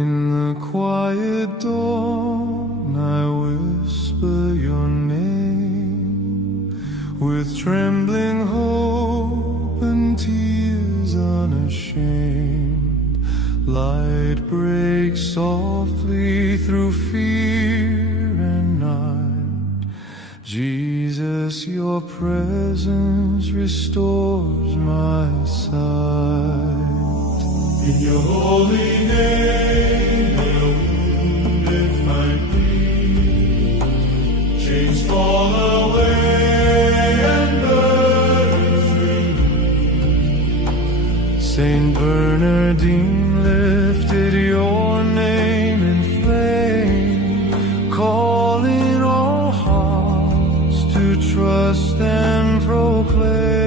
In the quiet dawn I whisper your name, with trembling hope and tears unashamed. Light breaks softly through fear and night. Jesus, your presence restores my sight. In your holy name, where wounded find peace, chains fall away and burdens release. Saint Bernardine lifted your name in flame, calling all hearts to trust and proclaim.